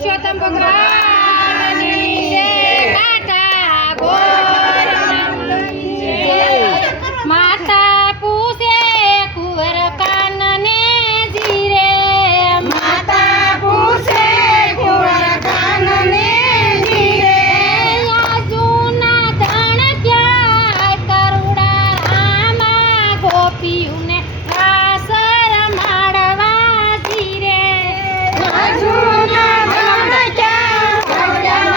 પુરુષોત્તમ ભગવાનની જય, કાંઠા ગોરધનની જય। માતા પૂછે કુંવર કાનને જીરે, માતા પૂછે કુંવર કાનને જીરે, જૂના ધણ ક્યાં કરુણા રામા ગોપીઓને રાસ રમાડવા જીરે। જૂના ધણ ક્યાં કરુણા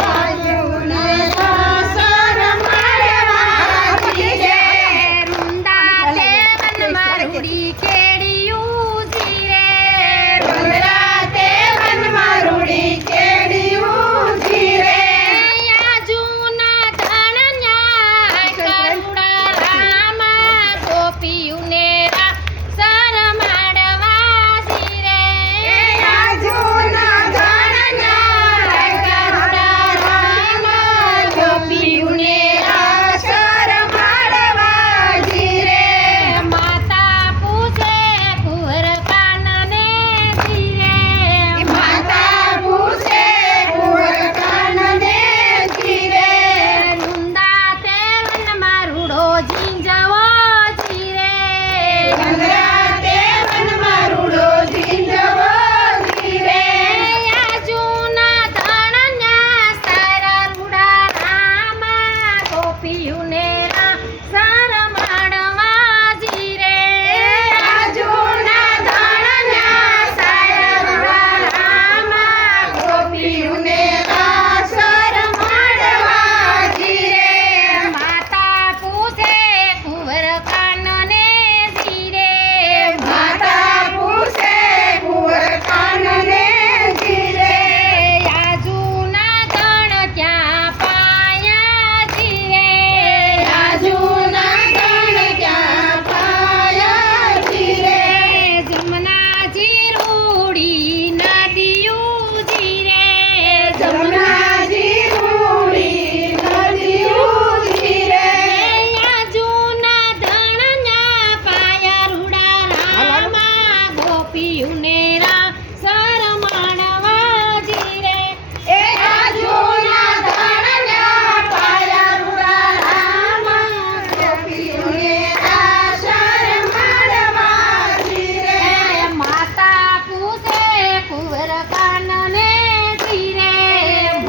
રાજુને રાસ રમાડવા જીરે। વૃંદા દેવનમાં રૂડી કેડિયું જીરે, વનરાતે વનમાં રૂડી કેડિયું જીરે, જૂના ધણ ન્યાય કરુણા રામા ગોપીઓને રાસ રમાડવા જીરે। જૂના ધણના કરુણા રામા ગોપીઓને રાસ રમાડવા જીરે। માતા પૂછે કુંવર કાનને જીરે, માતા પૂછે કુંવર કાનને જીરે, વૃંદા તે વનમાં રૂડો ઝીંઝવો જીરે, વનરાતે વનમાં રૂડો ઝીંઝવો જીરે, જૂના ધણ ન્યા સારા રૂડા રામા ગોપીઓને રાસ રમાડવા જીરે। જૂના ધણના સાયરવા રામા ગોપીઓને રાસ રમાડવા જીરે। માતા પૂછે કુંવર કાનને જીરે, માતા પૂછે કુંવર કાનને જીરે, જૂના ધણ ક્યાં પાયા જીરે, જૂના ધણ ક્યાં પાયા જીરે, જમનાજી રૂડી નદીયું જીરે, જમનાજી રૂડી નદીયું જીરે, જૂના ધણ ન્યા પાયા રૂડા રામા ગોપીઓને રાસ રમાડવા જીરે। એ જૂના ધણના પાયા રૂડા રામા ગોપીઓને રાસ રમાડવા જીરે। માતા પૂછે કુંવર કાનને જીરે,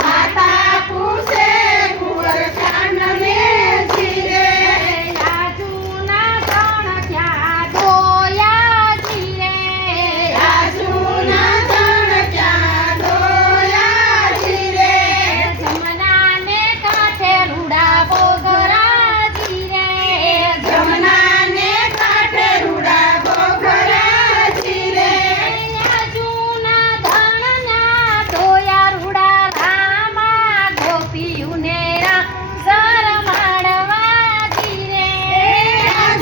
માતા પૂછે કુંવર કાનને જીરે, જૂના ધણ ક્યાં ધોયા જીરે, જૂના ધણ ક્યાં ધોયા જીરે, જમનાને કાંઠે રૂડા બોઘરા જીરે, જમનાને કાંઠે રૂડા બોઘરા જીરે, જૂના ધણના ધોયા રૂડા રામા ગોપીઓને રાસ રમાડવા જીરે।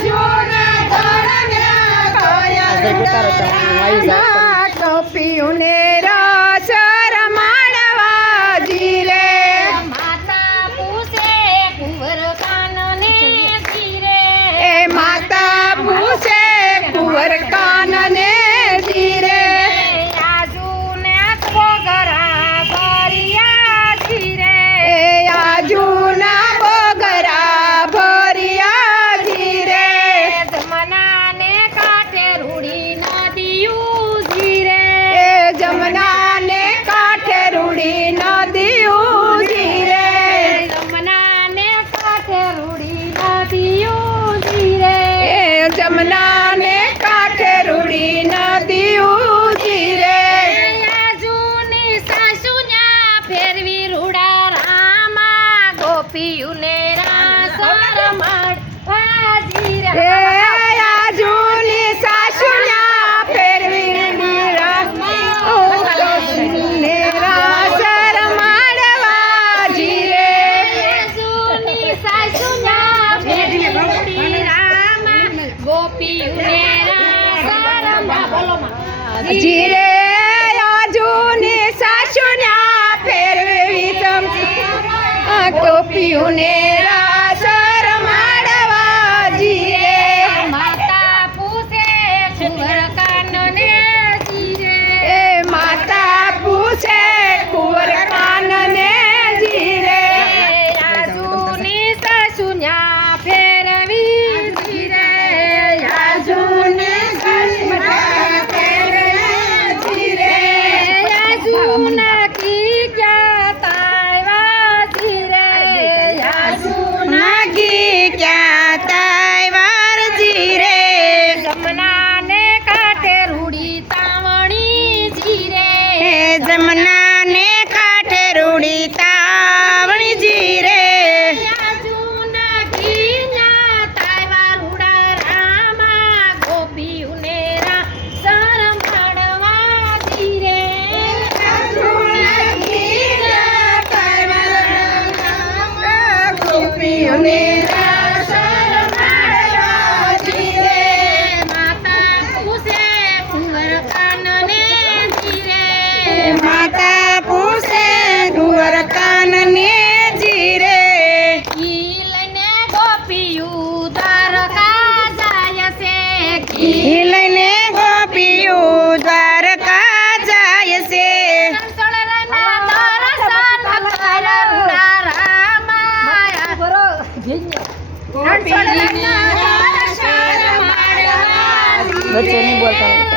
જૂના ધણના ધોયા રૂડા ગોપીઓને રાસ રમાડવા જીરે। માતા પૂછે કુંવર કાનને જીરે, એ માતા પૂછે કુંવર કાનને જીરે, આજુને બોઘરા ભર્યા જીરે, એ આજુના બોગરા ભર્યા જીરે, જમનાને કાંઠે રૂડી નદીયું જીરે, એ જમનાને કાંઠે રૂડી નદીયું જીરે, જમનાને કાંઠે રૂડી નદીયું જીરે, એ જમનાને કાંઠે રૂડી નદીયું જીરે, જૂની સાસુન્યા ફેરવી રૂડા રામા ગોપીઓને રાસ રમાડવા જીરે। એ આજુની સાસુના ફેરવી ને રાસ રમાડવા જીરે, જૂની સાસુના ફેરવી રૂડી રામા ગોપીઓને રાસ રમાડવા જીરે, આજુની સાસુના ફેરવી ગોપીઓને રાસ રમાડવા જીરે, માતા પૂછે કુંવર કાનને જીરે, એ મા વચ્ચે નહીં બોલતા.